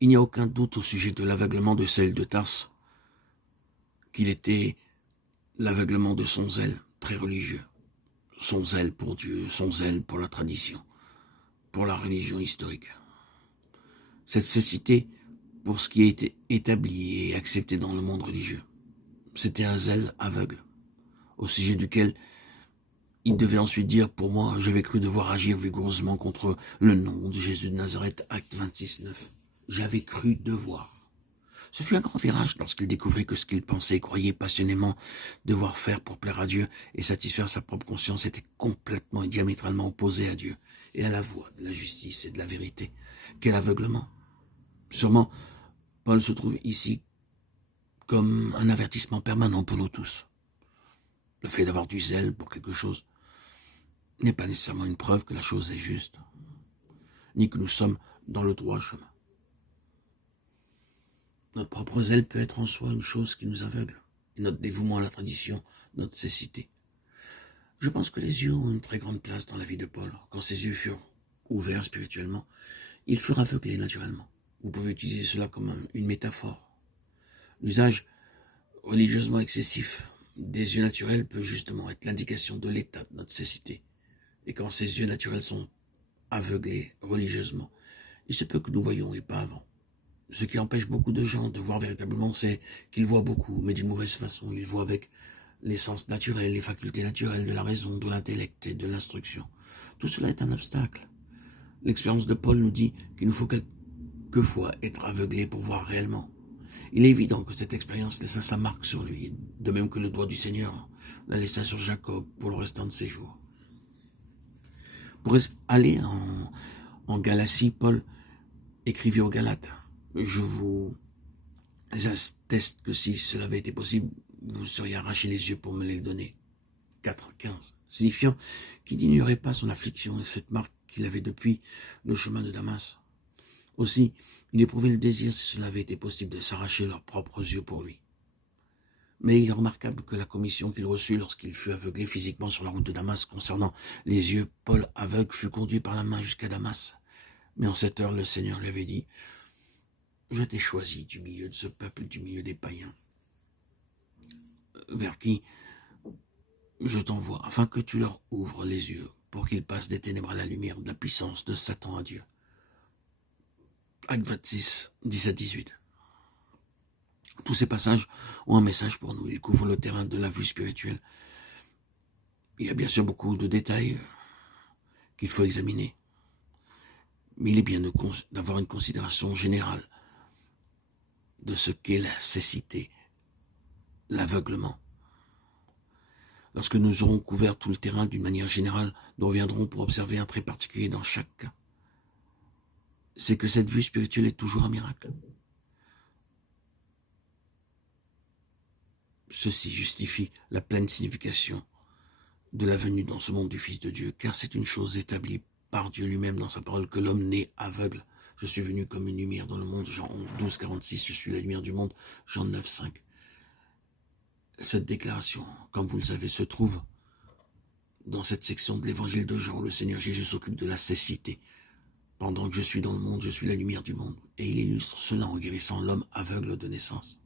Il n'y a aucun doute au sujet de l'aveuglement de Saül de Tarse, qu'il était l'aveuglement de son zèle très religieux, son zèle pour Dieu, son zèle pour la tradition, pour la religion historique. Cette cécité pour ce qui a été établi et accepté dans le monde religieux. C'était un zèle aveugle, au sujet duquel il devait ensuite dire, pour moi, j'avais cru devoir agir vigoureusement contre le nom de Jésus de Nazareth, acte 26, 9. J'avais cru devoir. Ce fut un grand virage lorsqu'il découvrit que ce qu'il pensait et croyait passionnément devoir faire pour plaire à Dieu et satisfaire sa propre conscience était complètement et diamétralement opposé à Dieu et à la voie de la justice et de la vérité. Quel aveuglement! Sûrement, Paul se trouve ici comme un avertissement permanent pour nous tous. Le fait d'avoir du zèle pour quelque chose n'est pas nécessairement une preuve que la chose est juste, ni que nous sommes dans le droit chemin. Notre propre zèle peut être en soi une chose qui nous aveugle, et notre dévouement à la tradition, notre cécité. Je pense que les yeux ont une très grande place dans la vie de Paul. Quand ses yeux furent ouverts spirituellement, ils furent aveuglés naturellement. Vous pouvez utiliser cela comme une métaphore. L'usage religieusement excessif des yeux naturels peut justement être l'indication de l'état de notre cécité. Et quand ces yeux naturels sont aveuglés religieusement, il se peut que nous voyons et pas avant. Ce qui empêche beaucoup de gens de voir véritablement, c'est qu'ils voient beaucoup, mais d'une mauvaise façon. Ils voient avec les sens naturels, les facultés naturelles de la raison, de l'intellect et de l'instruction. Tout cela est un obstacle. L'expérience de Paul nous dit qu'il nous faut quelquefois être aveuglé pour voir réellement. Il est évident que cette expérience laissa sa marque sur lui, de même que le doigt du Seigneur la laissa sur Jacob pour le restant de ses jours. Pour aller en Galatie, Paul écrivit aux Galates, je vous atteste que si cela avait été possible, vous seriez arraché les yeux pour me les donner. 4,15, signifiant qu'il n'ignorait pas son affliction et cette marque qu'il avait depuis le chemin de Damas. Aussi, il éprouvait le désir, si cela avait été possible, de s'arracher leurs propres yeux pour lui. Mais il est remarquable que la commission qu'il reçut lorsqu'il fut aveuglé physiquement sur la route de Damas concernant les yeux, Paul aveugle fut conduit par la main jusqu'à Damas. Mais en cette heure, le Seigneur lui avait dit, « Je t'ai choisi du milieu de ce peuple, du milieu des païens, vers qui je t'envoie, afin que tu leur ouvres les yeux, pour qu'ils passent des ténèbres à la lumière, de la puissance de Satan à Dieu. » Acte 26, 17-18. Tous ces passages ont un message pour nous. Ils couvrent le terrain de la vue spirituelle. Il y a bien sûr beaucoup de détails qu'il faut examiner. Mais il est bien d'avoir une considération générale de ce qu'est la cécité, l'aveuglement. Lorsque nous aurons couvert tout le terrain d'une manière générale, nous reviendrons pour observer un trait particulier dans chaque cas. C'est que cette vue spirituelle est toujours un miracle. Ceci justifie la pleine signification de la venue dans ce monde du Fils de Dieu, car c'est une chose établie par Dieu lui-même dans sa parole que l'homme naît aveugle. Je suis venu comme une lumière dans le monde, Jean 12, 46, je suis la lumière du monde, Jean 9, 5. Cette déclaration, comme vous le savez, se trouve dans cette section de l'évangile de Jean. Le Seigneur Jésus s'occupe de la cécité. Pendant que je suis dans le monde, je suis la lumière du monde. Et il illustre cela en guérissant l'homme aveugle de naissance.